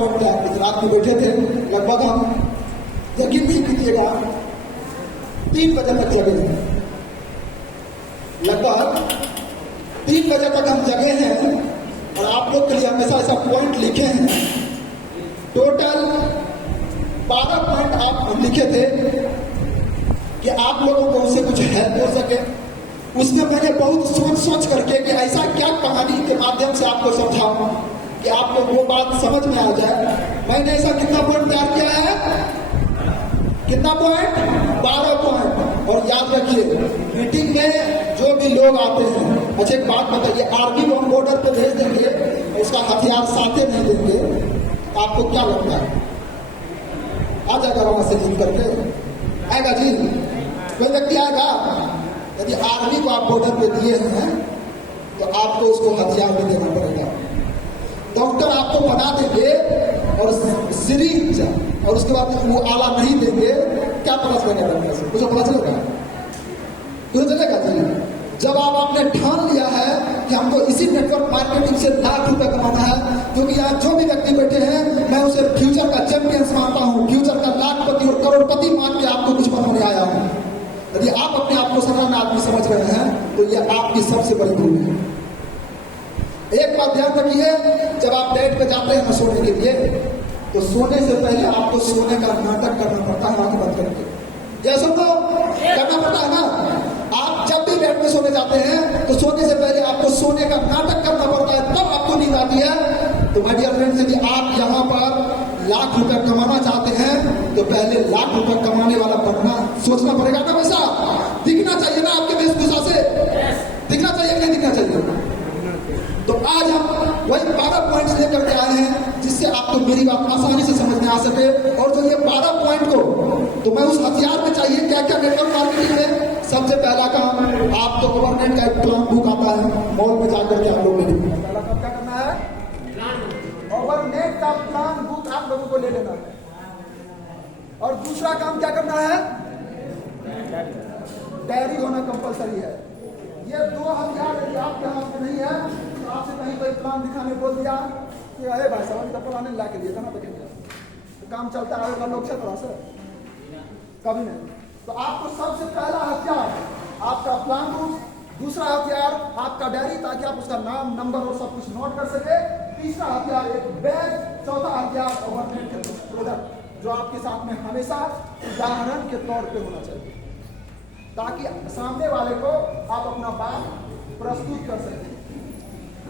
Point था। इस रात में बैठे थे, लगभग हम यकीन नहीं कीजिएगा 3 बजे तक जगे थे। लगभग 3 बजे तक हम जगे हैं और आप लोग के लिए हमेशा ऐसा पॉइंट लिखे हैं। टोटल 12 पॉइंट आप हम लिखे थे कि आप लोगों को उससे कुछ हेल्प हो सके। उसमें मैंने बहुत सोच करके कि ऐसा क्या कहानी के माध्यम से आपको समझाऊं कि आपको वो बात समझ में आ जाए। मैंने ऐसा कितना पॉइंट तैयार किया है? कितना पॉइंट? 12 पॉइंट। और याद रखिए, मीटिंग में जो भी लोग आते हैं, अच्छा एक बात बताइए, आर्मी को हम बॉर्डर पे भेज देंगे और उसका हथियार साथे नहीं देंगे, तो आपको क्या लगता है? आ जाएगा वहां से जीत करके? आएगा जी? कोई व्यक्ति आएगा? यदि आर्मी को आप बॉर्डर पे दिए हैं तो आपको उसको हथियार भी देना पड़ेगा। डॉक्टर आपको बना देंगे और सिरिंज और उसके बाद वो आला नहीं देंगे, क्या पता चलेगा डॉक्टर से? मुझे पता चलेगा? मुझे चलेगा जी? जब आप आपने ठान लिया है कि हमको इसी नेटवर्क मार्केटिंग से लाख रुपए कमाना है, क्योंकि यहाँ जो भी व्यक्ति बैठे हैं मैं उसे फ्यूचर का चैंपियंस मानता हूँ, फ्यूचर का लाखपति और करोड़पति मान के आपको कुछ बनाने आया हूँ। यदि आप अपने आप को साधारण आदमी समझ रहे हैं तो यह आपकी सबसे बड़ी भूल है। एक बात ध्यान रखिए, जब आप बेड पे जाते हैं सोने के लिए, तो सोने से पहले आपको सोने का नाटक करना पड़ता है, आंख बंद करके। यह सबको करना पड़ता है ना? आप जब भी बेड में सोने जाते हैं तो सोने से पहले आपको सोने का नाटक करना पड़ता है, तब आपको नींद आती है। तो माय डियर फ्रेंड्स, यदि आप यहाँ पर लाख रुपए कमाना चाहते हैं तो पहले लाख रुपए कमाने वाला बनना सोचना पड़ेगा ना। वैसा दिखना चाहिए ना आपके वेशभूषा से? दिखना चाहिए कि नहीं दिखना चाहिए? तो आज हम वही 12 पॉइंट्स लेकर के आए हैं जिससे आपको मेरी बात आसानी से समझ में आ सके। और जो ये 12 पॉइंट को, तो मैं उस हथियार में चाहिए क्या क्या नेटवर्क मार्केटिंग में। सबसे पहला काम, आप तो गवर्नमेंट का एक प्लान बुक आता है, मॉल में जाकर के आप लोग ले लेंगे। पहला काम क्या करना है? गवर्नमेंट का प्लान बुक आप लोगों को ले लेना है। और दूसरा काम क्या करना है? डायरी होना कंपलसरी है। ये 2 हथियार यदि आपके हाथ में नहीं है तो आपसे कहीं कोई प्लान दिखाने बोल दिया कि अरे भाई साहब का प्लान ला के दिया था ना, तो काम चलता है लोग से थोड़ा सा कभी नहीं। तो आपको सबसे पहला हथियार आपका प्लान बुक, दूसरा हथियार आपका डायरी, ताकि आप उसका नाम, नंबर और सब कुछ नोट कर सके। तीसरा हथियार एक बैग, चौथा हथियार गवर्नमेंट के प्रोडक्ट जो आपके साथ में हमेशा उदाहरण के तौर पे होना चाहिए, ताकि सामने वाले को आप अपना बात प्रस्तुत कर सकें।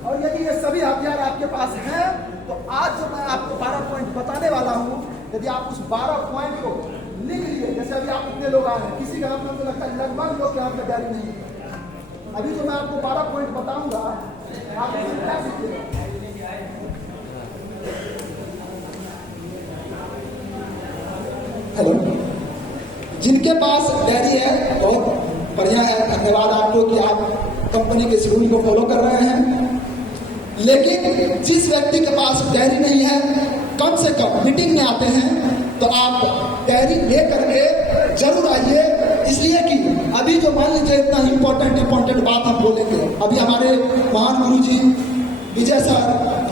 और यदि ये सभी हथियार आपके पास हैं तो आज जो मैं आपको 12 पॉइंट बताने वाला हूं, यदि आप उस 12 पॉइंट को लिख लिए, जैसे अभी आप इतने लोग आए हैं, किसी का हाथ में लगता है लगभग लोग के हाथ में डायरी नहीं है। अभी जो मैं आपको 12 पॉइंट बताऊंगा आप क्या सीखिएगा। हेलो, जिनके पास डायरी है बहुत बढ़िया है, धन्यवाद आपको कि आप कंपनी के शेड्यूल को फॉलो कर रहे हैं। लेकिन जिस व्यक्ति के पास डायरी नहीं है, कम से कम मीटिंग में आते हैं तो आप डायरी ले करके जरूर आइए। इसलिए कि अभी जो मान लीजिए इतना इंपॉर्टेंट बात हम बोलेंगे, अभी हमारे महान गुरु जी विजय सर,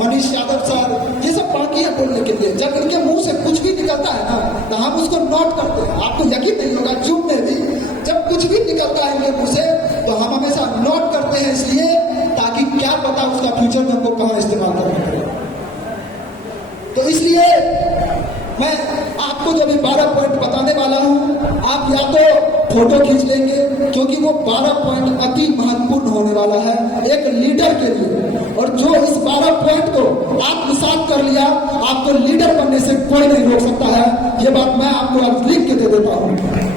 मनीष यादव सर, ये सब बाकी है बोलने के लिए। जब इनके मुंह से कुछ भी निकलता है ना तो हम उसको नोट करते हैं। आपको यकीन नहीं होगा, जूम में भी जब कुछ भी निकलता है इनके मुंह से तो हम हमेशा नोट करते हैं, इसलिए ताकि क्या पता उसका फ्यूचर में हमको कहाँ इस्तेमाल करना पड़ेगा। तो इसलिए मैं आपको जो भी 12 पॉइंट बताने वाला हूं, आप या तो फोटो खींच लेंगे, क्योंकि वो 12 पॉइंट अति महत्वपूर्ण होने वाला है एक लीडर के लिए। और जो इस 12 पॉइंट को आत्मसात कर लिया, आपको लीडर बनने से कोई नहीं रोक सकता है। ये बात मैं आपको आज लिख के दे देता हूं।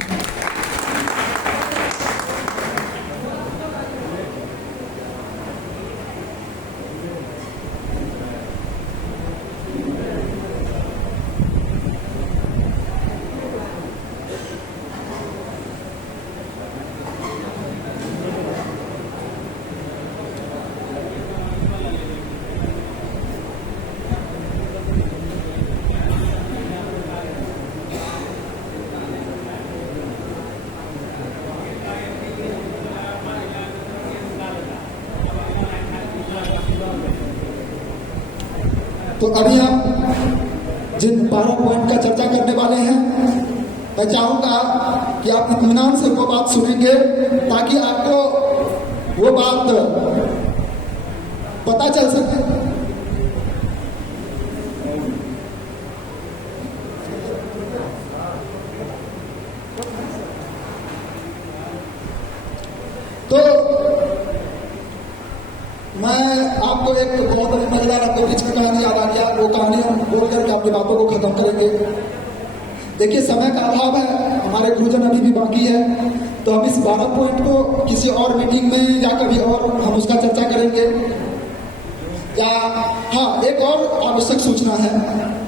तो अभी हम जिन 12 पॉइंट का चर्चा करने वाले हैं, मैं चाहूंगा कि आप इत्मीनान से वो बात सुनेंगे ताकि आपको वो बात पता चल सके। तो मैं आपको एक बहुत बड़ी मजेदार आपको बीच में कहानी याद आ गया। वो कहानी हम बोल करके अपनी बातों को खत्म करेंगे। देखिए, समय का अभाव है, हमारे गुरुजन अभी भी बाकी है, तो हम इस 12 पॉइंट को किसी और मीटिंग में या कभी और हम उसका चर्चा करेंगे। या हाँ, एक और आवश्यक सूचना है,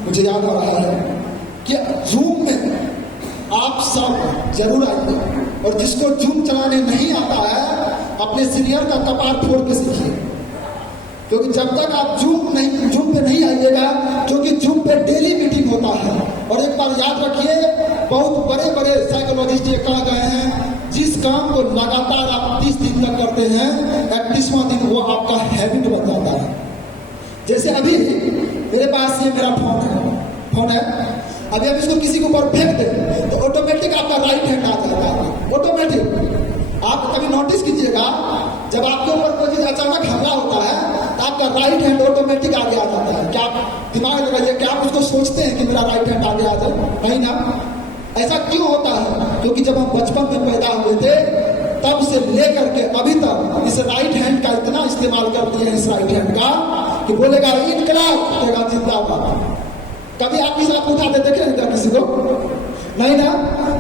मुझे याद आ रहा है कि जूम में आप सब जरूर आइए, और जिसको जूम चलाने नहीं आता है अपने सीनियर का कपार फोड़ के सीखिए, क्योंकि जब तक आप जूम पे नहीं आइएगा, क्योंकि जूम पे डेली मीटिंग होता है। और एक बार याद रखिए, बहुत बड़े बड़े साइकोलॉजिस्ट ये कह गए हैं, जिस काम को लगातार आप 30 दिन तक करते हैं, 31वां दिन वो आपका हैबिट बन जाता है। जैसे अभी मेरे पास ये मेरा फोन है, अभी हम इसको किसी के ऊपर फेंक दें तो ऑटोमेटिक आपका राइट हैंड आ जाता है, ऑटोमेटिक। आप कभी नोटिस कीजिएगा, जब आपके ऊपर कोई चीज अचानक हमला होता है तो आपका राइट हैंड ऑटोमेटिक आगे आ जाता है। क्या आप दिमाग लगाइए, क्या आप उसको सोचते हैं कि मेरा राइट हैंड आगे आ जाए? नहीं ना। ऐसा क्यों होता है? क्योंकि जब हम बचपन में पैदा हुए थे तब से लेकर के अभी तक इस राइट हैंड का इतना इस्तेमाल कर दिया है, इस राइट हैंड का, कि बोलेगा इनकलाब जिंदाबाद। कभी आप इस हाथ उठाते देखे क्या किसी को? नहीं ना।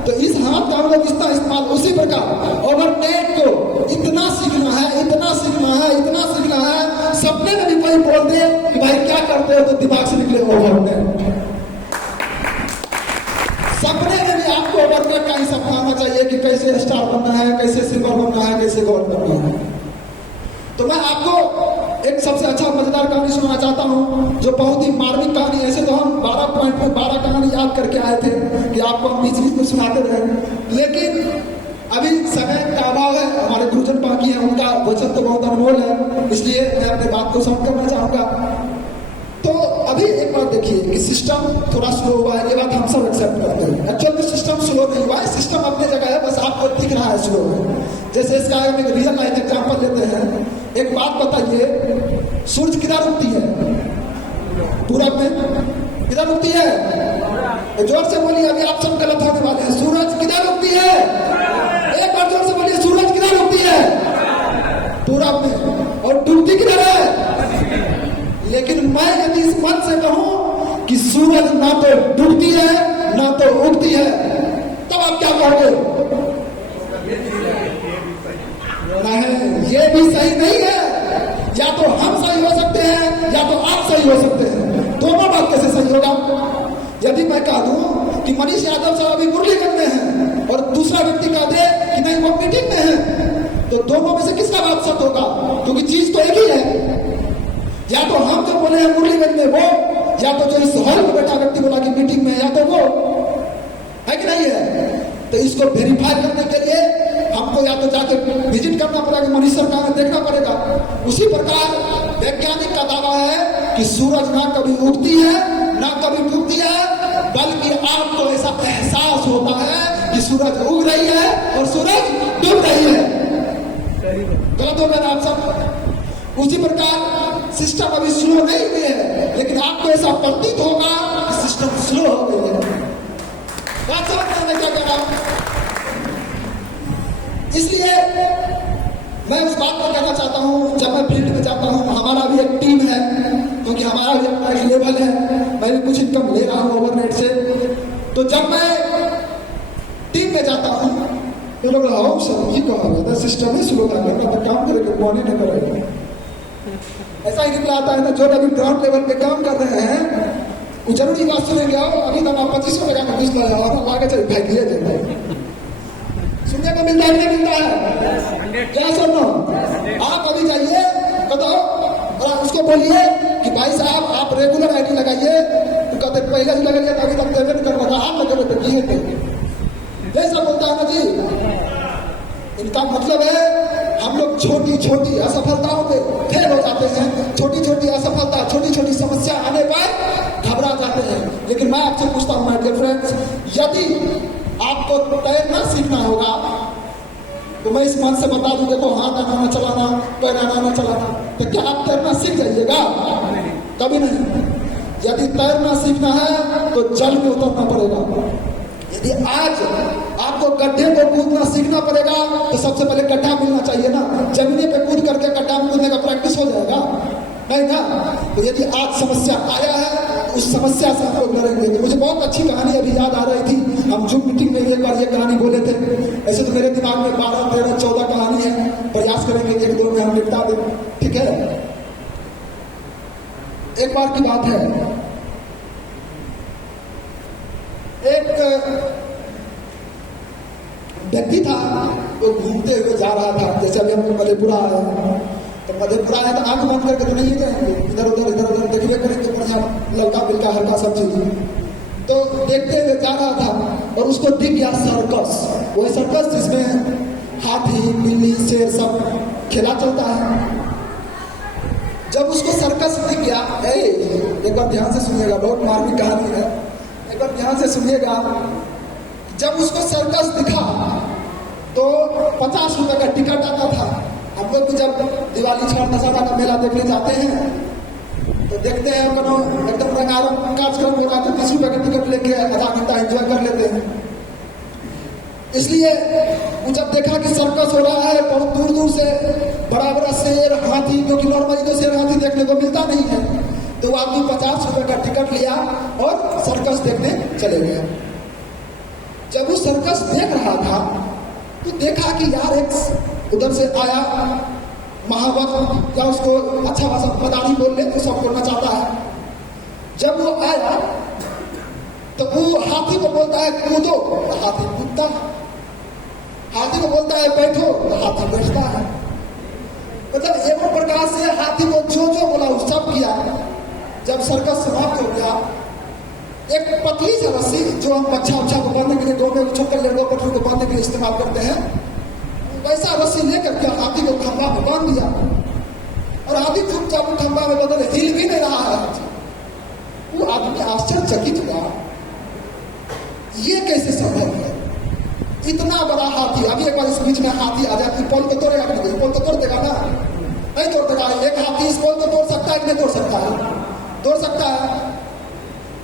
तो इस हाथ का हम लोग इतना इस्तेमाल, उसी प्रकार ओवरनेट को इतना सीखना है, इतना सीखना है, इतना सीखना है। सपने में भी कोई बोल दे कि भाई क्या करते हो, तो दिमाग से निकले ओवरनेट। सपने में भी आपको ओवरनेट का ही सपना आना चाहिए कि कैसे स्टार बनना है, कैसे सिल्वर बनना है, कैसे गोल्ड बनना है। तो मैं आपको एक सबसे अच्छा मजेदार कहानी सुनाना चाहता हूँ, जो बहुत ही मार्मिक कहानी है। ऐसे तो हम 12 पॉइंट में 12 कहानी याद करके आए थे कि आपको हम बीच बीच में सुनाते रहे, लेकिन अभी समय का अभाव है, हमारे गुरुजन बाकी है, उनका वचन तो बहुत अनमोल है, इसलिए मैं अपनी बात को समाप्त करना चाहूंगा। तो अभी एक बात देखिए कि सिस्टम थोड़ा स्लो हुआ है, ये बात हम सब एक्सेप्ट करते हैं। एक्चुअल में सिस्टम स्लो नहीं हुआ है, सिस्टम अपनी जगह है, बस आपको दिख रहा है स्लो है। जैसे इसका हम एक रियल लाइफ एग्जाम्पल लेते हैं। एक बात बताइए, सूरज किधर उगती है? पूरब में। किधर उगती है? जोर से बोलिए, अभी आप सब गलत होने वाले हैं। सूरज किधर उगती है? एक बार जोर से बोलिए, सूरज किधर उगती है? पूरब में। और डूबती किधर है? लेकिन मैं यदि इस मन से कहूं कि सूरज ना तो डूबती है ना तो उगती है, तब आप क्या कहोगे? नहीं, ये भी सही नहीं है। या तो हम सही हो सकते हैं या तो आप सही हो सकते हैं, दोनों बात कैसे सही होगा? यदि मैं कह दूं कि मनीष यादव साहब अभी मुरलीगंज में हैं और दूसरा व्यक्ति कह दे कि नहीं वो मीटिंग में है, तो दोनों में से किसका बात सत्य होगा? क्योंकि चीज तो एक ही है। या तो हम जो बोले हैं मुरलीगंज में वो, या तो जो इस हॉल में बैठा व्यक्ति बोला कि मीटिंग में, या तो वो है कि नहीं है? तो इसको वेरीफाई करने के लिए हमको या तो जाके विजिट करना पड़ेगा, मनीष सर कहाँ देखना पड़ेगा। उसी प्रकार वैज्ञानिक का दावा है कि सूरज ना कभी उगती है ना कभी डूबती है, बल्कि आपको ऐसा एहसास होता है कि सूरज उग रही है और सूरज डूब रही है। गलत हो गया आप सब। उसी प्रकार सिस्टम अभी स्लो नहीं हुई है, लेकिन आपको ऐसा प्रतीत होगा कि सिस्टम स्लो हो गई है। बात समझ में क्या कह रहा हूं? इसलिए मैं उस बात को कहना चाहता हूं, जब मैं फील्ड में जाता हूं, हमारा भी एक टीम है, क्योंकि हमारा भी अपना एक लेवल है, मैं भी कुछ इनकम ले रहा हूं ओवरनेट से। तो जब मैं टीम में जाता हूं तो लोग आओ सर, ये कहा सिस्टम ही स्लो करना, तो काम करेगा कौन ही नहीं करेगा। ऐसा ही निकला आता है ना, जो अभी ग्राउंड लेवल पे काम कर रहे हैं वो जरूरी बात सुनेंगे। आओ अभी तक आप 2500 लगा कर 20 लगा और आगे चल फेंक दिया जाता है। सुनने को मिलता है नहीं मिलता है? क्या सुनो, आप अभी जाइए बताओ और उसको बोलिए कि भाई साहब आप रेगुलर आईडी लगाइए, तो कहते पहले से लगाइए अभी तक पेमेंट कर रहा, आप लगे तो किए थे, जैसा बोलता है ना जी। इनका मतलब है हम लोग छोटी छोटी असफलताओं पे फेल हो जाते हैं, छोटी छोटी असफलता, छोटी छोटी समस्या आने पर घबरा जाते हैं। लेकिन मैं आपसे पूछता हूं माय डियर फ्रेंड्स, यदि आपको तैरना सीखना होगा तो मैं इस मन से बता दूं, देखो हाथ आना न चलाना, पैर आना न चलाना, तो क्या आप तैरना सीख जाइएगा? कभी नहीं। यदि तैरना सीखना है तो जल में उतरना पड़ेगा। यदि आज आपको गड्ढे को कूदना सीखना पड़ेगा तो सबसे पहले गड्ढा मिलना चाहिए ना, जमीने पे कूद करके गड्ढा में कूदने का प्रैक्टिस हो जाएगा, नहीं ना? तो यदि आज समस्या आया है तो उस समस्या से हम लोग लड़ेंगे। तो मुझे बहुत अच्छी कहानी अभी याद आ रही थी, हम जूम मीटिंग में एक बार ये कहानी बोले थे। ऐसे तो मेरे दिमाग में 12, 13, 14 कहानी है, प्रयास करेंगे 1-2 में हम निपटा दें, ठीक है? एक बार की बात है, एक व्यक्ति था, वो घूमते हुए जा रहा था। जैसे अभी हम मधेपुरा आए तो मधेपुरा है तो आंख बंद करके तो नहीं जाएंगे, इधर उधर देखिए करेंगे, बढ़िया लड़का मिलका हल्का सब चीज। तो देखते हुए जा रहा था और उसको दिख गया सर्कस, वही सर्कस जिसमें हाथी, बिल्ली, शेर सब खेला चलता है। जब उसको सर्कस दिख गया, एक बार ध्यान से सुनिएगा, बहुत मार्मिक कहानी है, एक बार ध्यान से सुनिएगा। जब उसको सर्कस दिखा तो 50 रुपए का टिकट आता था। हम लोग भी जब दिवाली, छठ, दशहरा का मेला देखने जाते हैं तो देखते हैं एकदम रंगारंग कार्यक्रम हो रहा है, 30 रुपए का टिकट लेके आधा घंटा एंजॉय कर लेते हैं। इसलिए वो जब देखा कि सर्कस हो रहा है, बहुत दूर दूर से बड़ा बड़ा शेर, हाथी, जो कि नॉर्मली तो शेर हाथी देखने को मिलता नहीं है, तो वो आदमी 50 रुपए का टिकट लिया और सर्कस देखने चले गए। जब वो सर्कस देख रहा था तो देखा कि यार एक उधर से आया महावत, या उसको अच्छा खासा मदारी बोल ले तो सबको नचाता है। जब वो आया तो वो हाथी को बोलता है कूदो, तो हाथी कूदता है। हाथी को बोलता है बैठो, तो हाथी बैठता है। मतलब एवं प्रकार से हाथी को जो जो बोला वो सब किया। जब सर्कस समाप्त हो गया, एक पतली सी रस्सी जो हम बच्चा को बांधने के लिए दो में छोटे लड़कों पटरी को बांधने के लिए इस्तेमाल करते हैं, वैसा रस्सी लेकर के हाथी को खंभा में बांध दिया और हाथी चुपचाप खंभा में बदल, हिल भी नहीं रहा है। वो आदमी आश्चर्यचकित हुआ, ये कैसे संभव है? इतना बड़ा हाथी, अभी एक बार इस बीच में हाथी आ जाए, पोल को तोड़ेगा, पोल को तोड़ देगा ना? नहीं तोड़ देगा। एक हाथी इस पोल को तोड़ सकता है कि नहीं तोड़ सकता है? तोड़ सकता है।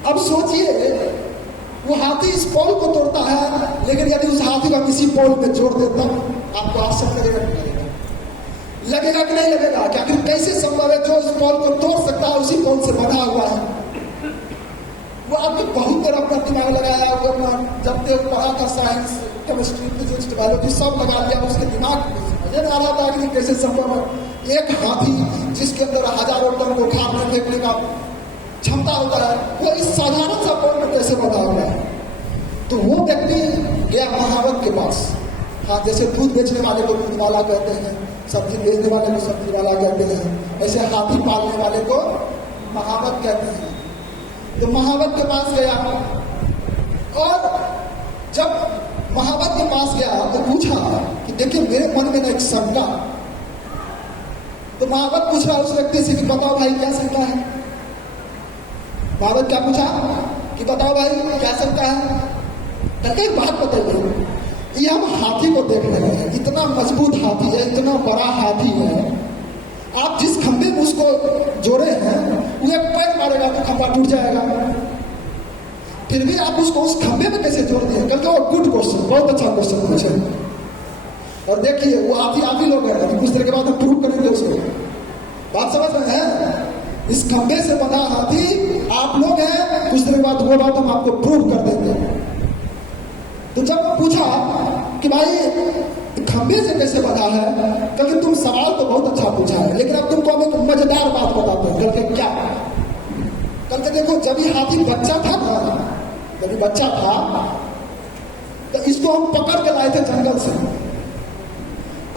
अब सोचिए, वो हाथी इस पोल को तोड़ता है, लेकिन यदि उस हाथी को किसी पोल पे जोड़ देता, आपको आश्चर्य लगेगा कि नहीं लगेगा? कि नहीं लगेगा? कि आखिर कैसे संभव है जो इस पोल को तोड़ सकता है उसी पोल से बना हुआ है? वो आपको बहुत तरह अपना दिमाग लगाया, वो जब तक पढ़ा था साइंस, केमिस्ट्री, फिजिक्स, बायोलॉजी सब लगा लिया, उसके दिमाग समझ में आ रहा था कि कैसे संभव है। एक हाथी जिसके अंदर हजारों टन को उठा कर फेंकने का क्षमता होता है, वो इस साधारण सा पोल में कैसे बना हुआ है? तो वो व्यक्ति गया महावत के पास। हाँ, जैसे दूध बेचने वाले को दूध वाला कहते हैं, सब्जी बेचने वाले को सब्जी वाला कहते हैं, ऐसे हाथी पालने वाले को महावत कहते हैं। तो महावत के पास गया और जब महावत के पास गया तो पूछा कि देखिए मेरे मन में ना एक शंका। तो महावत पूछ रहा उस व्यक्ति से कि बताओ भाई क्या शंका है? महावत क्या पूछा कि बताओ भाई क्या शंका है? कहते एक बात बताइए, ये हम हाथी को देख रहे हैं, इतना मजबूत हाथी है, इतना बड़ा हाथी है, आप जिस खंभे में उसको जोड़े हैं वो एक पैर मारेगा तो खंभा टूट जाएगा, फिर भी आप उसको उस खंभे में कैसे जोड़ दिए? कहते हो गुड क्वेश्चन, बहुत अच्छा क्वेश्चन पूछे। और देखिए वो आप ही लोग हैं, कुछ देर के बाद हम प्रूव करेंगे उसको। बात समझ रहे हैं? इस खंभे से बना हाथी आप लोग हैं, कुछ देर के बाद वो बात हम आपको प्रूव कर देंगे। तो जब पूछा कि भाई खंभे से कैसे बना है, क्योंकि तुम सवाल तो बहुत अच्छा पूछा है, लेकिन अब तुमको हम एक मजेदार बात बताते हैं। कहते क्या? कहते देखो जब ये हाथी बच्चा था ना, जब ये बच्चा था तो इसको हम पकड़ के लाए थे जंगल से,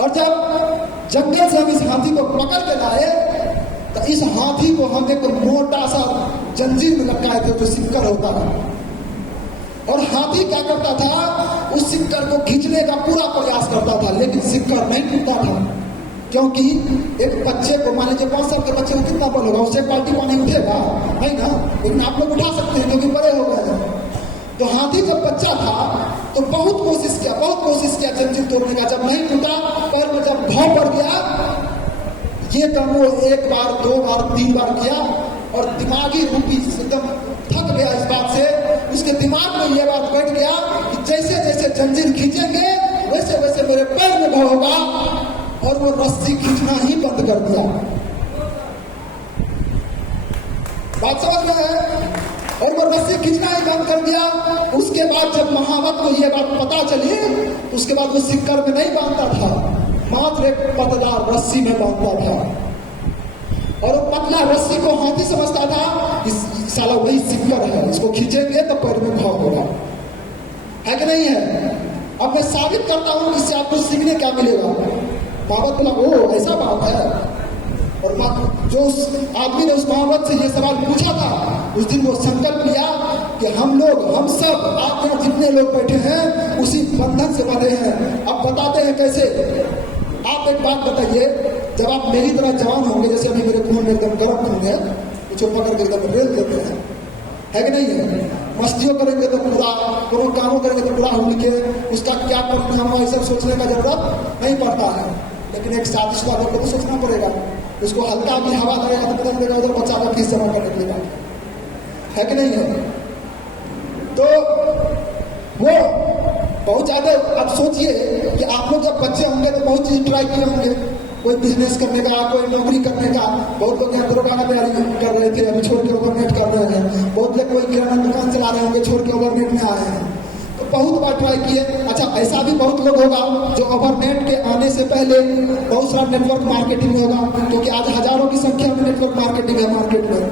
और जब जंगल से हम इस हाथी को पकड़ के लाए तो इस हाथी को हम एक मोटा सा जंजीर में लटकाए थे जो सिक्कर होता था, और हाथी क्या करता था, उस सिक्कर को खींचने का पूरा प्रयास करता था, लेकिन सिक्कर नहीं टूटता था। क्योंकि एक बच्चे को, मान लीजिए 5 साल के बच्चे को कितना बल होगा, उससे एक बाल्टी पानी उठेगा नहीं ना, लेकिन आप लोग उठा सकते हैं क्योंकि बड़े हो तो हाथी जब बच्चा था तो बहुत कोशिश किया जंजीर तोड़ने का, जब नहीं टूटा, पैर में जब घाव पड़ गया, ये काम वो 1 बार 2 बार 3 बार किया और दिमागी रूपी एकदम थक गया इस बात से। उसके दिमाग में ये बात बैठ गया कि जैसे जैसे जंजीर खींचेंगे वैसे वैसे मेरे पैर में घाव होगा, और वो रस्सी खींचना ही बंद कर दिया। बात समझ में है? और वो रस्सी खींचना ही बंद कर दिया। उसके बाद जब महावत को ये बात पता चली, उसके बाद वो सिक्कर में नहीं बांधता था, मात्र एक पतला रस्सी में बांधता था। और वो पतला रस्सी को हाथी समझता था इस साला वही सिक्कर है, इसको खींचेंगे तो पैर में घाव होगा। है कि नहीं है? अब मैं साबित करता हूं इससे आपको सीखने क्या मिलेगा। महावत बोला, ओ ऐसा बात है। और जो उस आदमी ने उस महावत से ये सवाल पूछा था, उस दिन वो संकल्प लिया कि हम सब आप यहाँ जितने लोग बैठे हैं उसी बंधन से बंधे हैं। अब बताते हैं कैसे। आप एक बात बताइए, जब आप मेरी तरह जवान होंगे, जैसे अभी मेरे खून में एकदम गर्म खून है, कुछ पकड़ के एकदम रेल देते हैं, है कि नहीं है? मस्तियों करेंगे तो पूरा, कामों करेंगे तो पूरा होने के उसका क्या परिणाम होगा, सब सोचने का जरूरत नहीं पड़ता है। लेकिन एक शादीशुदा लोग को तो सोचना पड़ेगा। उसको हल्का भी हवा लगेगा तो पता लगेगा उधर बच्चा का फीस जमा करने के लिए, है कि नहीं है? तो वो बहुत ज्यादा, अब सोचिए कि आप लोग जब बच्चे होंगे तो बहुत चीज ट्राई किए होंगे, कोई बिजनेस करने का, कोई नौकरी करने का। बहुत लोग यहाँ दरोगा की तैयारी कर रहे थे, अभी छोड़ के ओवरनेट कर रहे हैं। बहुत लोग कोई किराना दुकान चला रहे होंगे, छोड़ के ओवरनेट में आ रहे हैं। तो बहुत बार ट्राई किए। अच्छा, ऐसा भी बहुत लोग होगा जो ओवरनेट के आने से पहले बहुत सारा नेटवर्क मार्केटिंग में होगा, क्योंकि आज हजारों की संख्या में नेटवर्क मार्केटिंग है मार्केट में।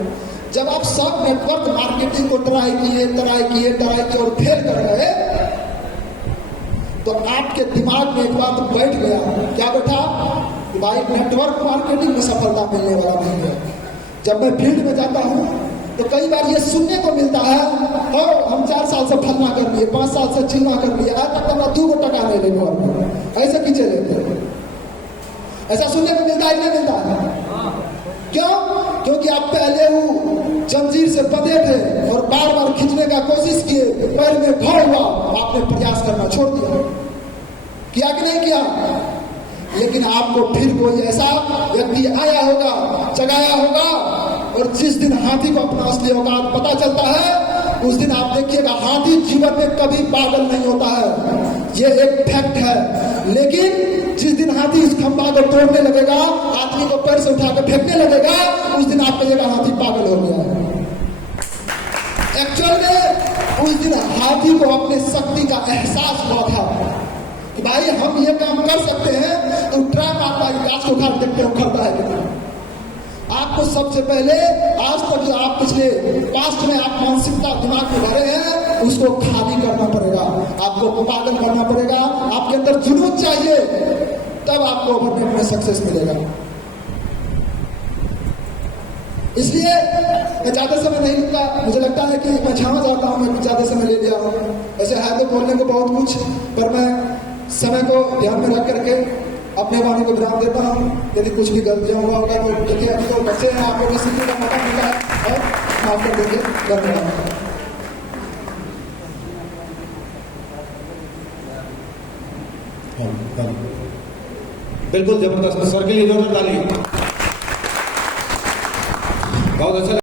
जब आप सब नेटवर्क मार्केटिंग को ट्राई किए और फेल कर गए, तो आपके दिमाग में एक बात बैठ गया। क्या बैठा? कि भाई नेटवर्क मार्केटिंग में सफलता मिलने वाला नहीं है। जब मैं फील्ड में जाता हूं तो कई बार ये सुनने को मिलता है, और हम 4 साल से फलना कर लिए, 5 साल से चिलना कर लिए, आज तक हमारा 2 टका नहीं ले घर, ऐसे पीछे लेते। ऐसा सुनने को मिलता है कि नहीं मिलता है? क्यों? क्योंकि आप पहले वो जंजीर से बंधे थे और बार बार खींचने का कोशिश किए, पैर में घाव हुआ, आपने प्रयास करना छोड़ दिया। किया कि नहीं किया? लेकिन आपको फिर कोई ऐसा व्यक्ति आया होगा, जगाया होगा, और जिस दिन हाथी को अपना असली औकात पता चलता है, उस दिन आप देखिएगा हाथी जीवन में कभी पागल नहीं होता है। ये एक फैक्ट है। लेकिन जिस दिन हाथी इस खंभा को तोड़ने लगेगा, आदमी को पैर से उठा कर फेंकने लगेगा, उस दिन आप कहिएगा हाथी पागल हो गया है। एक्चुअल में उस दिन हाथी को अपने शक्ति का एहसास हुआ था कि भाई हम ये काम कर सकते हैं। तो ट्रैप आता है, गाछ को उखाड़ देखते हैं उखड़ता है कि नहीं। आपको सबसे पहले आज तक जो आप पिछले पास्ट में आप मानसिकता दिमाग में भरे हैं, उसको खाली करना पड़ेगा। आपको पागल करना पड़ेगा। आपके अंदर जुनून चाहिए, तब आपको ओवरनेट में सक्सेस मिलेगा। इसलिए मैं ज्यादा समय नहीं लूंगा। मुझे लगता है कि मैं क्षमा चाहता हूं, मैं ज्यादा समय ले लिया हूं। ऐसे है तो बोलने को बहुत कुछ, पर मैं समय को ध्यान में रख करके अपने वाणी को विराम देता हूं। यदि कुछ भी गलतियां हुआ होगा तो देखिए, अभी तो बच्चे हैं, आपको भी सीखने का मौका मिला है, और माफ कर देंगे। धन्यवाद। बिल्कुल जबरदस्त। सर के लिए जोरदार ताली। बहुत अच्छा।